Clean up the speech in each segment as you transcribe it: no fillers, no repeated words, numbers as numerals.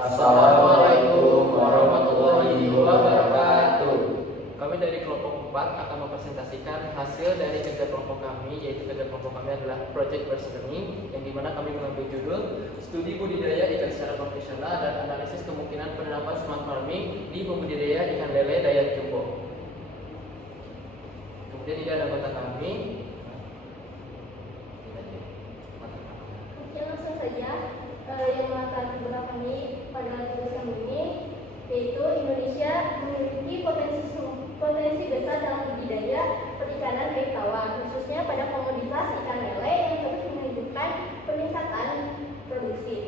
Assalamualaikum warahmatullahi wabarakatuh. Kami dari kelompok 4 akan mempresentasikan hasil dari kerja kelompok kami, yaitu kerja kelompok kami adalah Project Based Learning, yang dimana kami mengambil judul Studi Budidaya Ikan Secara Profesional dan Analisis Kemungkinan Penerapan Smart Farming di Pembudidaya Ikan Lele Dayat Jumbo. Kemudian ini ada anggota kami. Oke, langsung saja. Yang melatar belakang kami pada tugas kami ini yaitu Indonesia memiliki potensi besar dalam budidaya perikanan air tawar, khususnya pada komoditas ikan lele yang terus menunjukkan peningkatan produksi.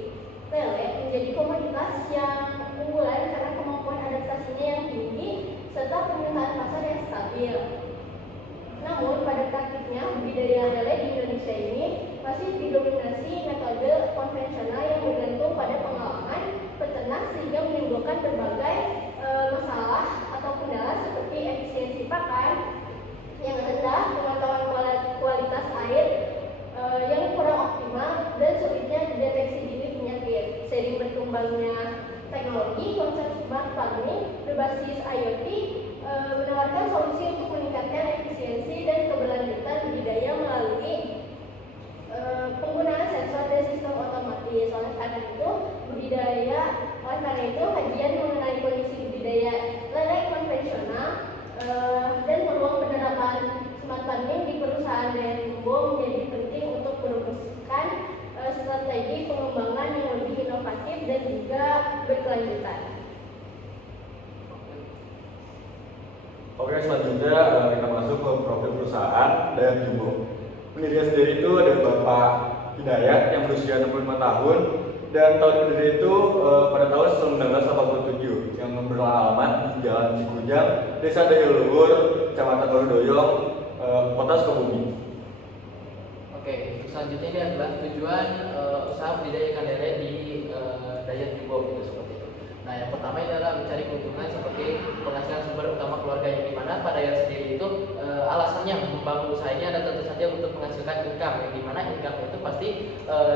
Lele menjadi komoditas yang unggulan karena kemampuan adaptasinya yang tinggi serta permintaan pasar yang stabil. Namun pada praktiknya budidaya lele di Indonesia ini masih didominasi metode konvensional yang bergantung pada pengalaman peternak sehingga menimbulkan berbagai masalah atau kendala seperti efisiensi pakan yang rendah, pengetahuan kualitas air yang kurang optimal, dan sulitnya deteksi dini penyakit. Seiring berkembangnya teknologi, konsep smart farming berbasis IoT menawarkan solusi untuk meningkatkan efisiensi dan keberlanjutan budidaya melalui penggunaan sensor dan sistem otomatis. Oleh karena itu kajian mengenai kondisi budidaya lele konvensional dan peluang penerapan smart farming di perusahaan Dayat Jumbo menjadi penting untuk merumuskan strategi pengembangan yang lebih inovatif dan juga berkelanjutan. Oke, selanjutnya kita masuk ke profil perusahaan Dayat Jumbo. Pendirinya sendiri itu ada Bapak Hidayat yang berusia 65 tahun dan tahun berdiri itu pada tahun 1987 yang beralamat di Jalan Cikujang, Desa Dayuluhur, Kecamatan Waludoyong, Kota Sukabumi. Oke, selanjutnya ini adalah tujuan usaha budidaya ikan lele di Dayat Jumbo gitu, seperti itu. Nah, yang pertama ini adalah mencari keuntungan sebagai penghasilan sumber utama keluarga, yang dimana pada yang sendiri itu alasannya membangun usaha ini ada tentu saja untuk menghasilkan income, yang dimana income itu pasti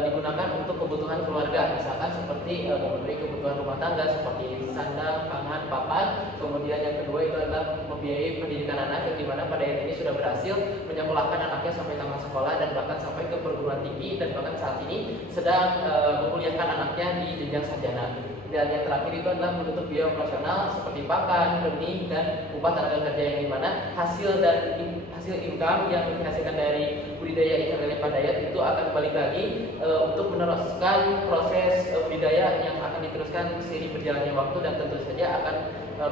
digunakan untuk kebutuhan keluarga, misalkan seperti memenuhi kebutuhan rumah tangga seperti sandang, pangan, papan. Kemudian yang kedua itu adalah membiayai pendidikan anak, yang dimana pada yang ini sudah berhasil menyekolahkan anaknya sampai tamat sekolah dan bahkan sampai ke perguruan tinggi, dan bahkan saat ini sedang menguliahkan anaknya di jenjang sarjana. Dan yang terakhir itu adalah menutup biaya operasional seperti pakan, benih, dan upah tenaga kerja, yang dimana hasil income yang dihasilkan dari budidaya ikan lele Padayat itu akan balik lagi untuk meneruskan proses budidaya yang akan diteruskan seiring berjalannya waktu, dan tentu saja akan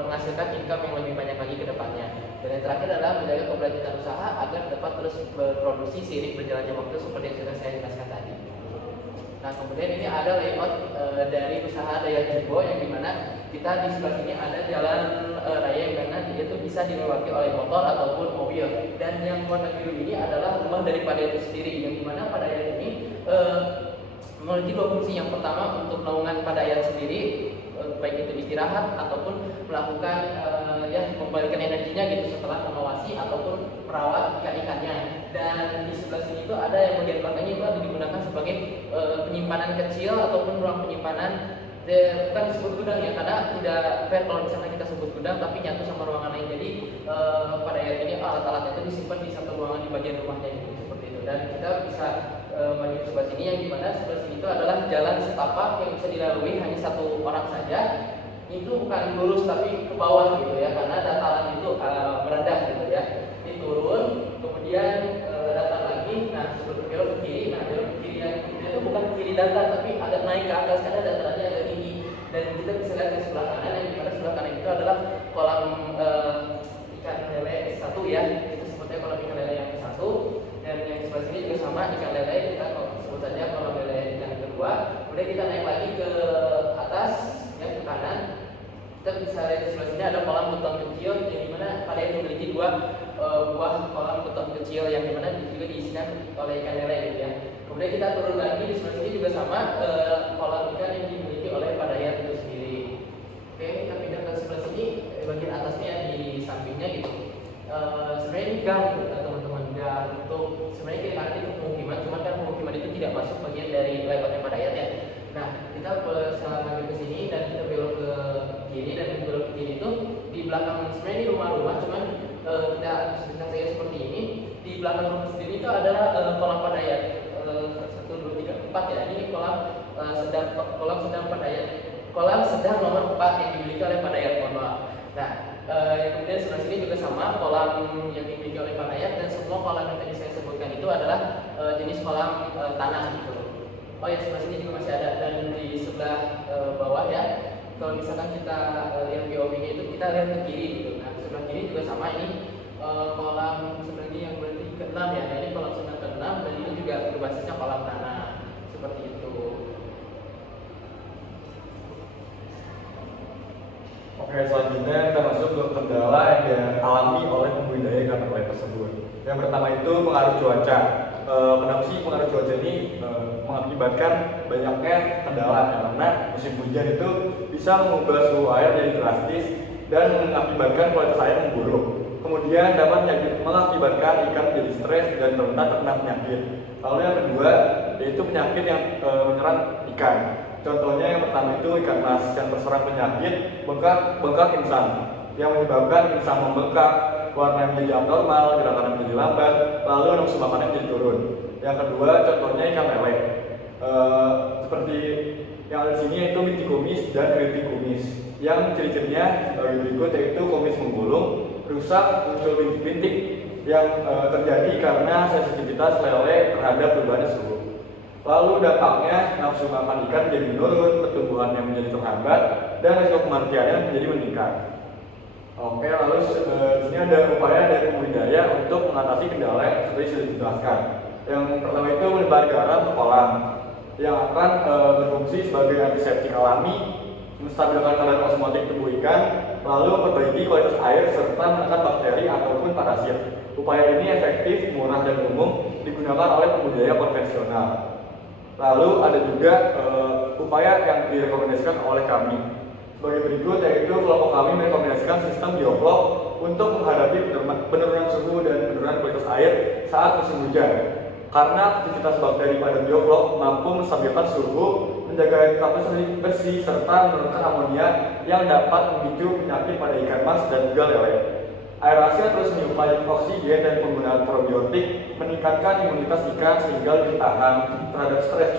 menghasilkan income yang lebih banyak lagi ke depannya. Dan yang terakhir adalah menjaga keberlanjutan usaha agar dapat terus berproduksi seiring berjalannya waktu seperti yang sudah saya jelaskan tadi. Nah, kemudian ini ada layout dari usaha Dayat Jumbo, yang dimana kita di sebelah sini ada jalan raya yang mana dia itu bisa dilewati oleh motor ataupun mobil. Dan yang warna biru ini adalah rumah daripada itu sendiri, yang dimana pada Dayat ini memiliki dua fungsi. Yang pertama untuk naungan pada Dayat sendiri, baik itu istirahat ataupun melakukan membalikan energinya gitu setelah mengawasi ataupun merawat ikan-ikannya. Dan di sebelah sini itu ada yang bagian belakangnya itu digunakan sebagai penyimpanan kecil ataupun ruang penyimpanan, bukan disebut gudang ya, karena tidak fair kalau misalnya kita sebut gudang tapi nyatu sama ruangan lain. Jadi pada hari ini alat-alat itu disimpan di satu ruangan di bagian rumahnya gitu, seperti itu. Dan kita bisa maju ke sebelah sini, yang dimana sebelah sini itu adalah jalan setapak yang bisa dilalui hanya satu orang saja. Itu bukan lurus tapi ke bawah gitu ya, karena dataran itu merendah gitu ya. Ini turun, kemudian datar lagi. Nah, sebelum belok ke kiri, nah belok ke kiri yang itu bukan kiri datar tapi agak naik ke atas karena datarannya agak tinggi. Dan kita bisa lihat di sebelah kanan, yang dimana sebelah kanan itu adalah kolam ikan lele satu ya, itu sebutnya kolam ikan lele yang satu. Dan yang sebelah sini juga sama, ikan lele, kita sebut saja kolam lele yang kedua. Kemudian kita naik lagi ke atas ya, ke kanan. Kita bisa lihat di sebelah sini ada kolam beton kecil, yang dimana pada yang memiliki dua buah kolam beton kecil, yang dimana juga diisikan oleh ikan lele gitu ya. Kemudian kita turun lagi, di sebelah sini juga sama, kolam ikan yang dimiliki oleh Padayat itu sendiri. Oke, kita pindah ke sebelah sini, bagian atasnya di sampingnya gitu. Sebenarnya ini gang teman-teman, gang untuk sebenarnya kita itu pemukiman, cuman kan pemukiman itu tidak masuk bagian dari layoutnya Padayat ya. Nah, kita setelah maju ke sini dan kita belok ke kiri, dan kita belok ke kiri itu di belakang sebenarnya ini rumah-rumah, cuman kita sedang saya seperti ini. Di belakang rumah sendiri itu ada kolam padayat, 1, 2, 3, 4 ya. Ini kolam sedang padayat, kolam sedang nomor 4 yang dimiliki oleh padayat, mohon maaf. Nah, kemudian sebelah sini juga sama, kolam yang dimiliki oleh padayat, dan semua kolam yang tadi saya sebutkan itu adalah jenis kolam tanah gitu. Oh ya, sebelah sini juga masih ada, dan di sebelah bawah ya, kalau misalkan kita lihat POV-nya itu kita lihat ke kiri gitu. Nah, sebelah kiri juga sama, ini kolam sebenarnya yang berarti ke-6 ya. Nah, ini kolam sedang ke-6, dan ini juga berbasisnya kolam tanah seperti itu. Oke, selanjutnya kita masuk ke kendala yang dialami oleh pembudidaya ikan lele tersebut. Yang pertama itu pengaruh cuaca. Kenapa sih pengaruh cuaca ini mengakibatkan banyaknya kendala? Karena musim hujan itu bisa mengubah suhu air jadi drastis dan mengakibatkan kualitas air memburuk. Kemudian dapat mengakibatkan ikan menjadi stres dan rentan terkena penyakit. Lalu yang kedua yaitu penyakit yang menyerang ikan. Contohnya yang pertama itu ikan mas yang terserang penyakit bengkak insang yang menyebabkan insang membengkak, warna menjadi abnormal, gerakan menjadi lambat, lalu nafsu makannya menjadi turun. Yang kedua contohnya ikan lele. Seperti yang ada di sini yaitu bintik kumis dan keriting kumis. Yang ciri-cirinya berikut yaitu kumis menggulung, rusak, muncul bintik-bintik yang terjadi karena sensitivitas lele terhadap perubahan suhu. Lalu dampaknya nafsu makan ikan menjadi menurun, pertumbuhannya menjadi terhambat, dan risiko kematiannya menjadi meningkat. Oke, lalu di sini ada upaya dari pembudidaya untuk mengatasi kendala yang seperti sudah dijelaskan. Yang pertama itu menyebar garam ke kolam yang akan berfungsi sebagai antiseptik alami, menstabilkan kadar osmotik tubuh ikan, lalu memperbaiki kualitas air serta menekan bakteri ataupun parasit. Upaya ini efektif, murah, dan umum digunakan oleh pembudidaya konvensional. Lalu ada juga upaya yang direkomendasikan oleh kami. Sebagai berikut yaitu kelompok kami merekomendasikan sistem bioflok untuk menghadapi penurunan suhu dan penurunan kualitas air saat musim hujan. Karena aktivitas bakteri pada bioflok mampu menstabilkan suhu, menjaga kapasitas bersih, serta menurunkan amonia yang dapat memicu penyakit pada ikan mas dan juga lele. Aerasi terus menyuplai oksigen dan penggunaan probiotik meningkatkan imunitas ikan sehingga lebih tahan terhadap stres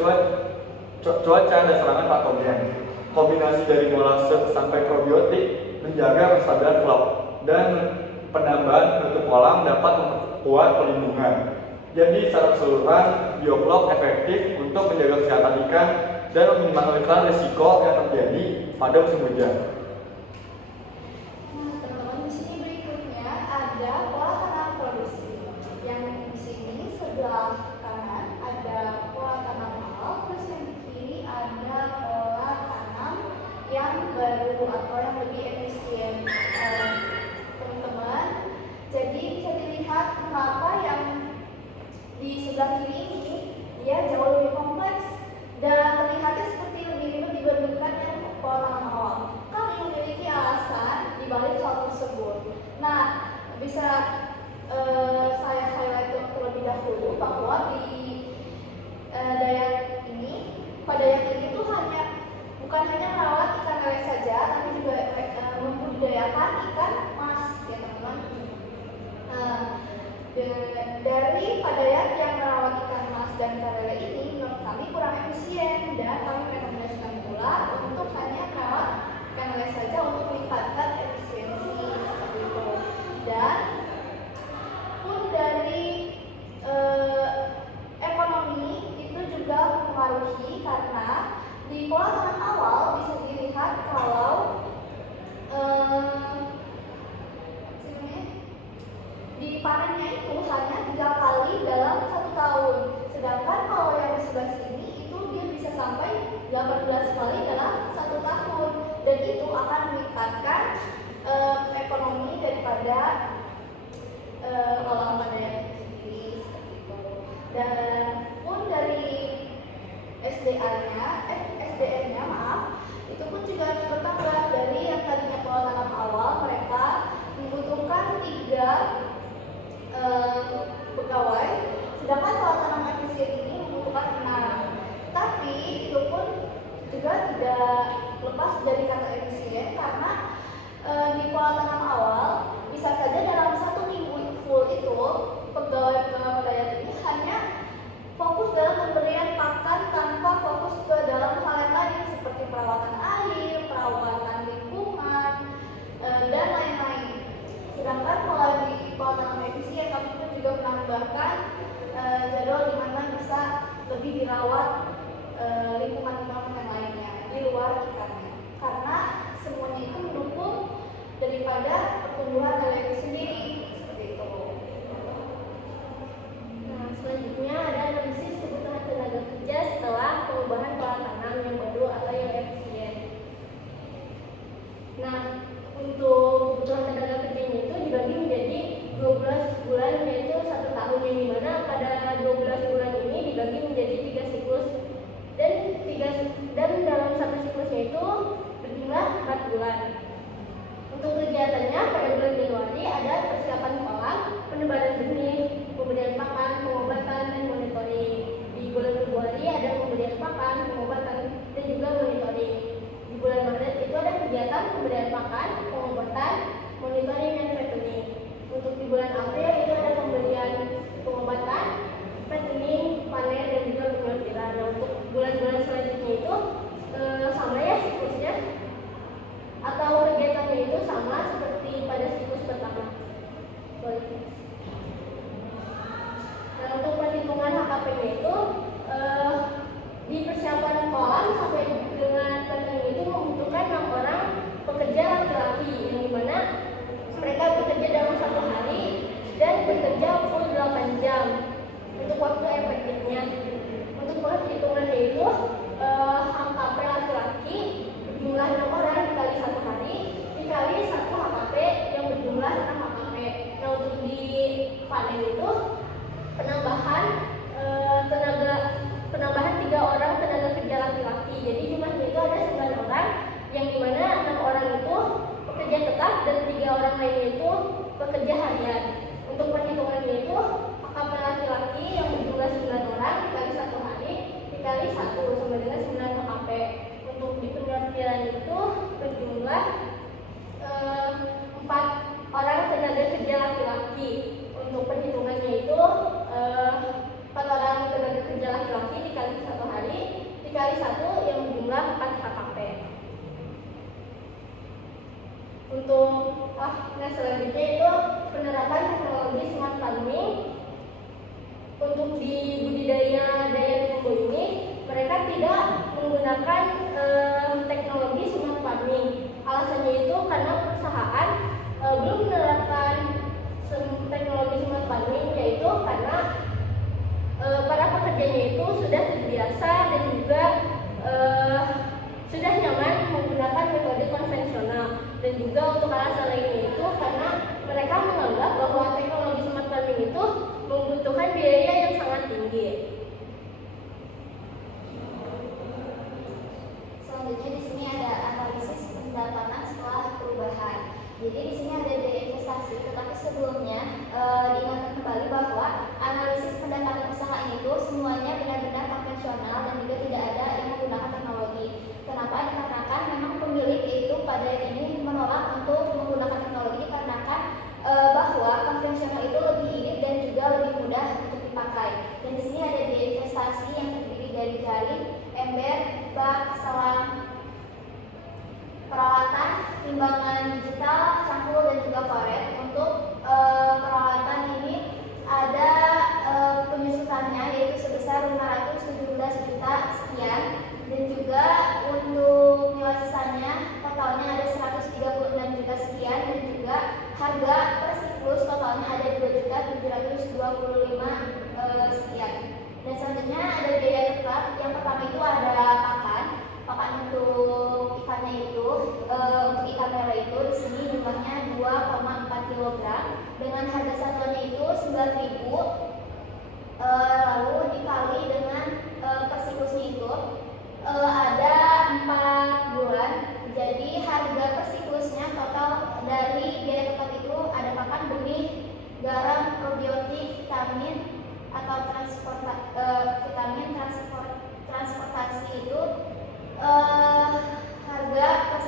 cuaca dan serangan patogen. Kombinasi dari molase sampai probiotik menjaga kestabilan flok dan penambahan penutup kolam dapat memperkuat pelindungan. Jadi secara keseluruhan bioflok efektif untuk menjaga kesehatan ikan dan meminimalkan risiko yang terjadi pada musim hujan. Ada pola tanam produksi yang di sini sebelah kanan ada pola tanam awal, terus yang di kiri ada pola tanam yang baru atau yang lebih efisien, teman-teman. Jadi bisa dilihat mengapa yang di sebelah kiri ini dia jauh lebih kompleks dan terlihatnya seperti lebih ribet dibandingkan yang pola tanam awal. Kami memiliki alasan di balik hal tersebut. Nah, bisa saya highlight terlebih dahulu bahwa di Dayak ini, pada Dayak ini tuh bukan hanya merawat ikan lele saja, tapi juga membudidayakan ikan mas, ya teman-teman. Dari Dayak yang merawat ikan mas dan ikan lele ini, menurut kami kurang efisien dan kami rekomendasikan pula untuk hanya merawat ikan lele saja untuk meningkatkan efisiensi seperti itu. Dan pun dari ekonomi itu juga mempengaruhi karena di pola tanam awal bisa dilihat kalau di panennya itu hanya 3 kali dalam 1 tahun, sedangkan kalau yang di sebelah sini itu dia bisa sampai 18 kali dalam 1 tahun, dan itu akan meningkatkan ekonomi daripada kolam padanya sendiri seperti itu. Dan pun dari SDM-nya itu pun juga bertambah. Dari yang tadinya pola tanam awal mereka membutuhkan 3 pegawai, sedangkan pola tanam efisien ini membutuhkan 6. Tapi itu pun dari kata efisien karena di pola tanam awal bisa saja dalam 1 minggu full itu pegawai dayat ini hanya fokus dalam pemberian pakan tanpa fokus ke dalam hal yang lain seperti perawatan air, perawatan lingkungan, dan lain-lain. Sedangkan kalau di pola tanam efisien kami pun juga menambahkan jadwal di mana bisa lebih dirawat lingkungan-lingkungan yang lainnya di luar ikannya, karena semuanya itu mendukung daripada pertumbuhan lele itu sendiri seperti itu. Nah, selanjutnya ada analisis kebutuhan tenaga kerja setelah perubahan pola tanam yang baru atau yang efisien. Nah, untuk kebutuhan tenaga kerjanya itu dibagi menjadi 12 bulan, yaitu 1 tahun, yang dimana pada 12 bulan ini dibagi menjadi 3 siklus dan dalam satu siklusnya itu berjumlah 4 bulan. Untuk kegiatannya pada bulan Januari ada persiapan kolam, penebaran benih, pemberian pakan, pengobatan, dan monitoring. Di bulan Februari ada pemberian pakan, pengobatan, dan juga monitoring. Di bulan Maret itu ada kegiatan pemberian pakan, pengobatan, monitoring, dan fattening. Untuk di bulan April itu ada pemberian pengobatan, fattening, panen, dan juga penyortiran. Nah, untuk bulan-bulan selanjutnya itu sama ya siklusnya, atau kegiatannya itu sama seperti pada siklus pertama. Nah, untuk perhitungan HKP-nya itu di persiapan kolam sampai dengan fattening itu membutuhkan 6 orang pekerja laki-laki, yang dimana mereka bekerja dalam 1 hari dan bekerja full 8 jam untuk waktu efektifnya. Untuk perhitungannya itu HKP laki-laki berjumlah 6 orang dikali 1 hari dikali 1 HKP yang berjumlah 6 HKP. Nah, untuk di panen itu penambahan 3 orang tenaga kerja laki-laki. Jadi jumlahnya itu ada 9 orang, yang dimana 6 orang itu pekerja tetap dan 3 orang lainnya itu pekerja harian. Untuk perhitungannya itu HKP laki-laki yang berjumlah 9 orang dikali 1 hari dikali 1 sama dengan 9 HKP. Untuk di penyortiran itu berjumlah 4 orang tenaga kerja laki-laki. Untuk perhitungannya itu 4 orang tenaga kerja laki-laki dikali 1 hari dikali 1 yang berjumlah 4 HKP. Untuk selanjutnya itu penerapan teknologi smart farming. Untuk di budidaya dayat jumbo ini mereka tidak menggunakan teknologi smart farming. Alasannya itu karena perusahaan belum menerapkan teknologi smart farming, yaitu karena para pekerjanya itu sudah terbiasa dan juga sudah nyaman menggunakan metode konvensional. Dan juga untuk alasan lainnya itu karena mereka menganggap bahwa teknologi smart farming itu membutuhkan biaya yang sangat tinggi. Selanjutnya di sini ada analisis pendapatan setelah perubahan. Jadi di sini ada biaya investasi, tetapi sebelumnya diingatkan kembali bahwa analisis pendapatan usaha ini tuh semuanya benar-benar konvensional dan juga tidak ada yang menggunakan teknologi. Kenapa? Dikarenakan memang pemilik itu pada ini menolak untuk menggunakan teknologi dikarenakan bahwa konvensional itu lebih irit dan juga lebih mudah untuk dipakai. Dan di sini ada biaya investasi yang terdiri dari jaring, ember, bak, selang, peralatan, timbangan digital, cangkul, dan juga koret. Untuk peralatan ini ada penyusutannya yaitu sebesar 517 juta sekian, dan juga untuk nilai sisanya totalnya ada 136 juta sekian, dan juga harga per siklus totalnya ada 2.725 sekian. Dan selanjutnya ada biaya tetap. Yang pertama itu ada pakan untuk ikannya itu untuk ikan lele itu di sini jumlahnya 2,4 kg dengan harga satuannya itu 9.000, lalu dikali dengan per siklusnya itu ada 4 bulan. Jadi harga per siklusnya total dari biaya tetap itu ada pakan, benih, garam, probiotik, vitamin atau transportasi itu harga per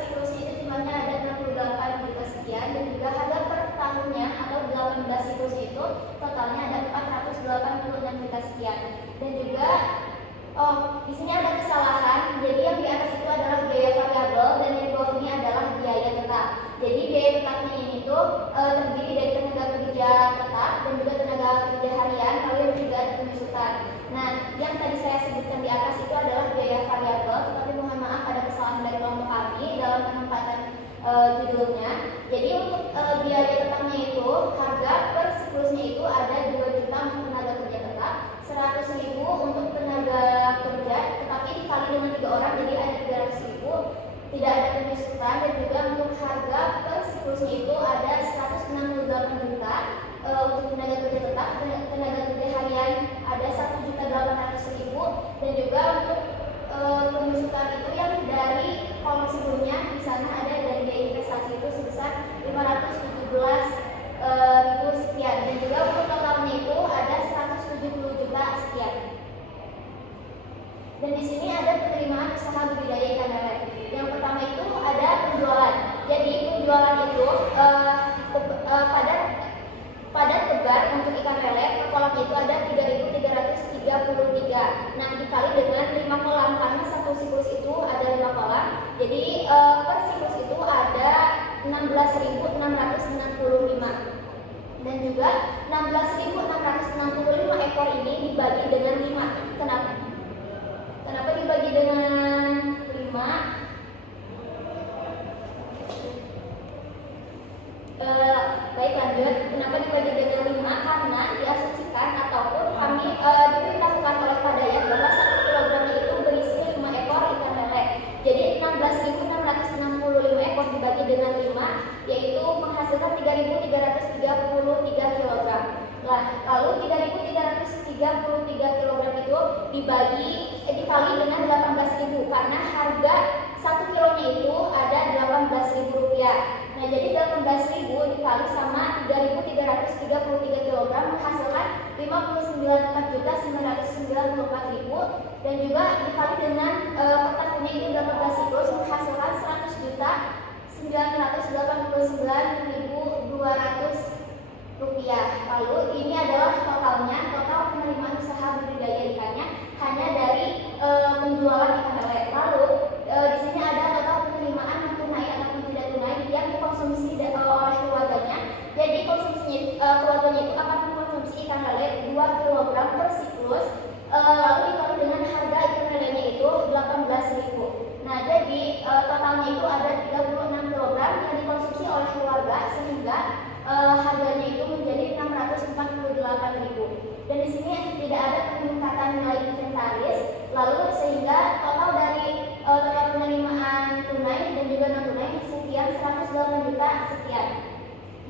Oh, di sini ada kesalahan. Jadi yang di atas itu adalah biaya variabel dan yang di bawah ini adalah biaya tetap. Jadi biaya tetapnya ini tuh terdiri dari tenaga kerja tetap dan juga tenaga kerja harian, lalu yang juga ada penyusutan. Nah, yang tadi saya sebutkan di atas itu adalah biaya variabel, tetapi mohon maaf ada kesalahan dari kelompok kami dalam penempatan judulnya. Jadi untuk biaya tetapnya itu harga per siklusnya itu ada 2 juta untuk tenaga kerja tetap, 100.000 untuk tenaga kerja, tetapi dikali dengan 3 orang jadi ada 300.000. Tidak ada penyusutan dan juga untuk harga per siklusnya itu ada 168 juta untuk tenaga kerja tetap, tenaga kerja harian ada 1.800.000 dan juga untuk penyusutan itu yang dari kolom sebelumnya di sana ada dari biaya investasi itu sebesar 517.000 sekian dan juga untuk totalnya itu ada 170 juta sekian. Dan di sini ada penerimaan usaha budidaya ikan lele. Yang pertama itu ada penjualan. Jadi penjualan itu pada tebar untuk ikan lele per kolamnya itu ada 3.333. Nah, dikali dengan 5 kolam karena satu siklus itu ada 5 kolam. Jadi per siklus itu ada 16.665. Dan juga 16.665 ekor ini dibagi dengan 5. Kenapa dibagi dengan 5? Baik, lanjut. Kenapa dibagi dengan 5? Karena diasumsikan ataupun kami diberitahukan oleh Padayat bahwa 1 kilogram itu berisi 5 ekor ikan lele. Jadi 16.665 ekor dibagi dengan 5 yaitu menghasilkan 3.333 kilogram. Nah, lalu 3.333 kilogram itu dikali dengan 18.000 karena harga 1 kilonya itu ada 18.000 rupiah. Nah, jadi 18.000 dikali sama 3.333 kilogram menghasilkan 59.994.000 dan juga dikali dengan per tahunnya itu 18 siklus menghasilkan 100.989.200 rupiah. Lalu ini adalah totalnya, total penerimaan usaha budidaya ikannya hanya dari penjualan ikan lele. Lalu di sini ada total penerimaan non tunai ataupun tidak tunai yang dikonsumsi oleh keluarganya. Jadi keluarganya itu akan mengkonsumsi ikan lele 2 kg per siklus. Lalu dikali dengan harga ikan lelenya itu 18.000. Nah, jadi totalnya itu ada 36 kg yang dikonsumsi oleh keluarga sehingga harganya itu menjadi 648.000. Dan di sini tidak ada peningkatan nilai inventaris. Lalu sehingga total dari total penerimaan tunai dan juga non tunai sekian 108 juta sekian.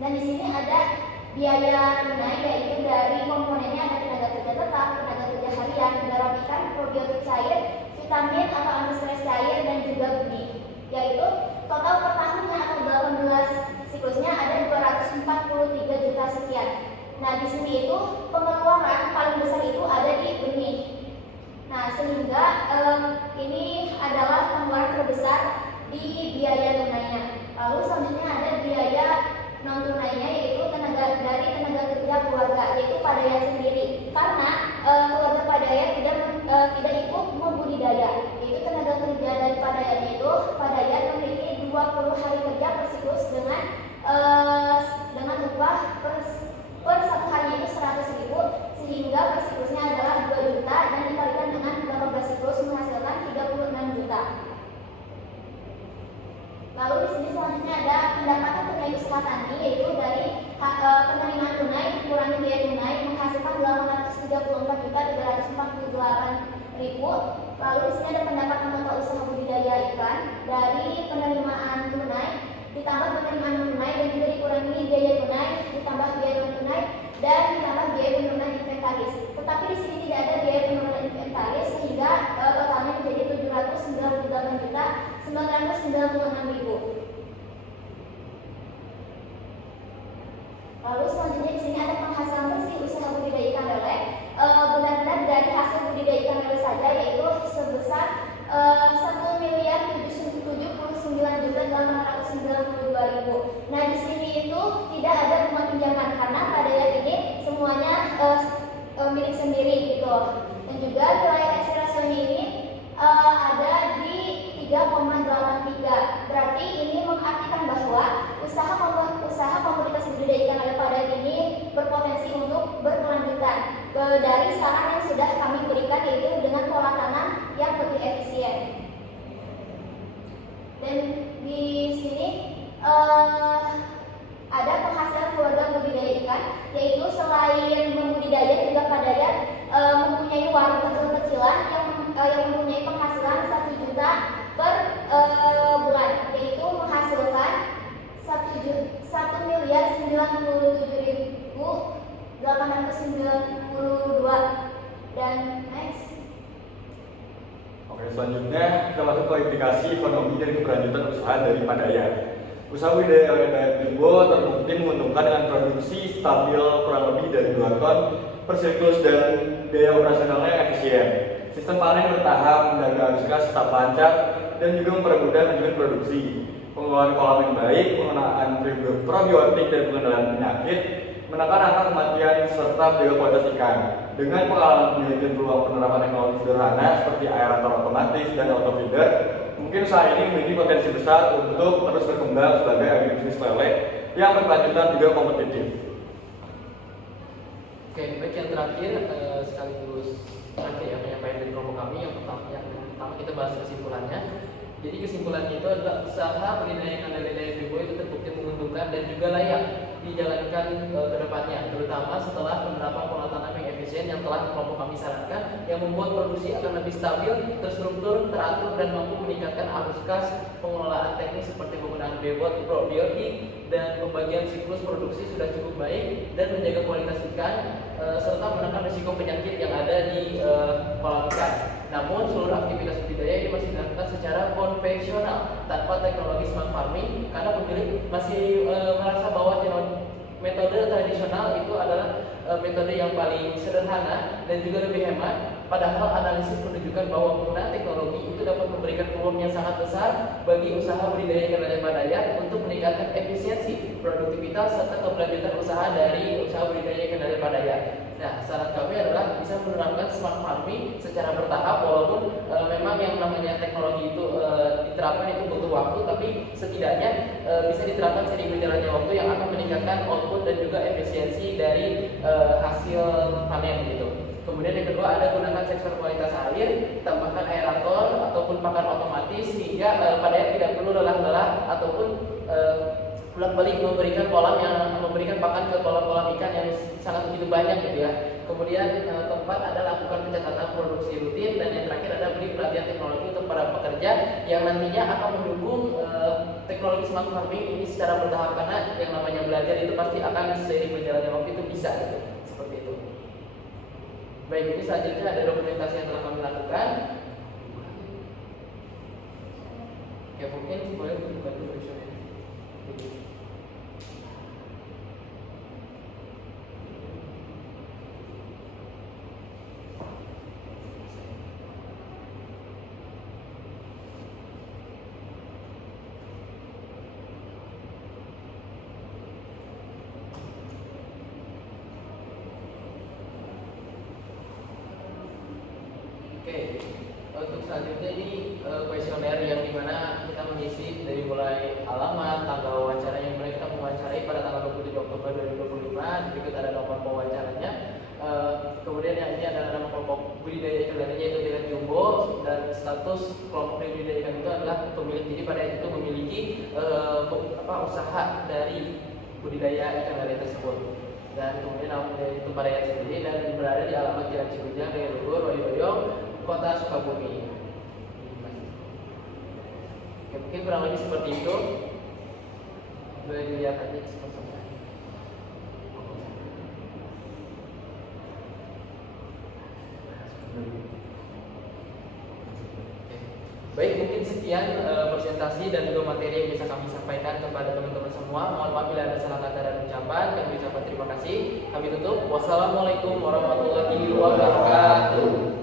Dan di sini ada biaya tunai yaitu dari komponennya ada tenaga kerja tetap, tenaga kerja harian, garam ikan, probiotik cair, vitamin atau antistres cair dan juga budi. Yaitu total per tahunnya atau 18 siklusnya ada 243 juta sekian. Nah, di sini itu pengeluaran paling besar itu ada di benih. Nah, sehingga ini adalah pengeluaran terbesar di biaya tunainya. Lalu selanjutnya ada biaya non tunainya yaitu dari tenaga kerja keluarga yaitu Padayat sendiri. Karena keluarga Padayat tidak ikut membudidaya. Yaitu tenaga kerja dari Padayatnya itu Padayat memiliki 20 hari kerja per siklus dengan upah per satu harinya itu 100.000 sehingga per siklusnya adalah 2 juta dan dikalikan dengan 18 siklus menghasilkan 36 juta. Lalu di sini selanjutnya ada pendapatan tunai usaha tani yaitu dari penerimaan tunai dikurangi biaya tunai menghasilkan 834.348.000. Lalu di sini ada pendapatan total usaha budidaya ikan dari penerimaan tunai ditambah penerimaan non tunai dan juga dikurangi biaya tunai ditambah biaya non tunai dan ditambah biaya penurunan inventaris. Tetapi di sini tidak ada biaya penurunan inventaris sehingga totalnya menjadi 798.996.000. Lalu selanjutnya di sini ada penghasilan bersih usaha budidaya ikan lele. Benar-benar dari hasil budidaya ikan lele saja yaitu sebesar 1.079.892.000. Nah, di sini itu tidak ada bunga pinjaman karena Padayat ini semuanya milik sendiri gitu. Dan juga nilai Selanjutnya kita masuk ke implikasi ekonomi dan keberlanjutan usaha dari Padaya. Usaha budidaya Dayat Jumbo terbukti menguntungkan dengan produksi stabil kurang lebih dari 2 ton per siklus dan biaya operasionalnya yang efisien. Sistem panen bertahap, menjaga arus tetap lancar, dan juga mempermudah manajemen produksi. Pengelolaan kolam yang baik, penggunaan probiotik dan pengendalian penyakit, menekan angka kematian serta menjaga kualitas ikan. Dengan pengalaman penelitian peluang penerapan teknologi sederhana seperti aerator otomatis dan autofeeder, mungkin usaha ini memiliki potensi besar untuk terus berkembang sebagai agribisnis lele yang berkelanjutan juga kompetitif. Oke, baik, yang terakhir sekaligus terakhir ya penyampaian dari kelompok kami. Yang pertama kita bahas kesimpulannya. Jadi kesimpulannya itu adalah usaha budidaya ikan lele Dayat Jumbo itu terbukti menguntungkan dan juga layak dijalankan ke depannya, terutama setelah penerapan pola tanam yang efisien yang telah kelompok kami sarankan, yang membuat produksi akan lebih stabil, terstruktur, teratur, dan mampu meningkatkan arus kas, pengelolaan teknis seperti penggunaan bebot, probiotik, dan pembagian siklus produksi sudah cukup baik dan menjaga kualitas ikan serta menekan risiko penyakit yang ada di kolam ikan. Namun seluruh aktivitas budidaya ini masih dilakukan secara konvensional tanpa teknologi smart farming karena pemilik masih merasa bahwa metode tradisional itu adalah metode yang paling sederhana dan juga lebih hemat. Padahal analisis menunjukkan bahwa penggunaan teknologi itu dapat memberikan peluang yang sangat besar bagi usaha budidaya ikan lele Padaya untuk meningkatkan efisiensi, produktivitas, serta keberlanjutan usaha dari usaha budidaya ikan lele Padaya. Nah, saran kami adalah bisa menerapkan smart farming secara bertahap, walaupun memang yang namanya teknologi itu diterapkan itu butuh waktu, tapi setidaknya bisa diterapkan seiring berjalannya waktu yang akan meningkatkan output dan juga efisiensi dari hasil panen gitu. Kemudian yang kedua ada gunakan sensor kualitas air, tambahkan aerator ataupun pakan otomatis sehingga Padaya tidak perlu lelah-lelah ataupun bolak-balik memberikan pakan ke kolam-kolam ikan yang sangat begitu banyak gitu ya. Kemudian keempat ada lakukan pencatatan produksi rutin, dan yang terakhir ada beri pelatihan teknologi untuk para pekerja yang nantinya akan mendukung teknologi smart farming ini secara bertahap, karena yang namanya belajar itu pasti akan seiring berjalannya waktu itu bisa gitu. Seperti itu. Baik, ini selanjutnya ada dokumentasi yang telah kami lakukan. Ya mungkin boleh dibantu visualnya. Oke, untuk selanjutnya ini kuesioner yang dimana kita mengisi dari mulai alamat, tanggal wawancara yang mulai kita mewawancarai pada tanggal 27 Oktober 2025. Berikut ada nomor pewawancaranya. Kemudian yang ini adalah nama kelompok budidaya ikan lele yaitu Dayat Jumbo, dan status kelompok budidaya ikan itu adalah pemilik. Jadi pada itu memiliki usaha dari budidaya ikan lele tersebut. Dan kemudian nama itu Padaya sendiri dan berada di alamat Jalan Cikujang, Raya Luhur, Wayoboyong, Kota Sukabumi. Oke, mungkin kurang lebih seperti itu. Boleh dilihat aja sama-sama. Baik, mungkin sekian presentasi dan juga materi yang bisa kami sampaikan kepada teman-teman semua. Mohon maaf bila ada salah kata dan ucapan. Kami ucapkan terima kasih. Kami tutup. Wassalamualaikum warahmatullahi wabarakatuh.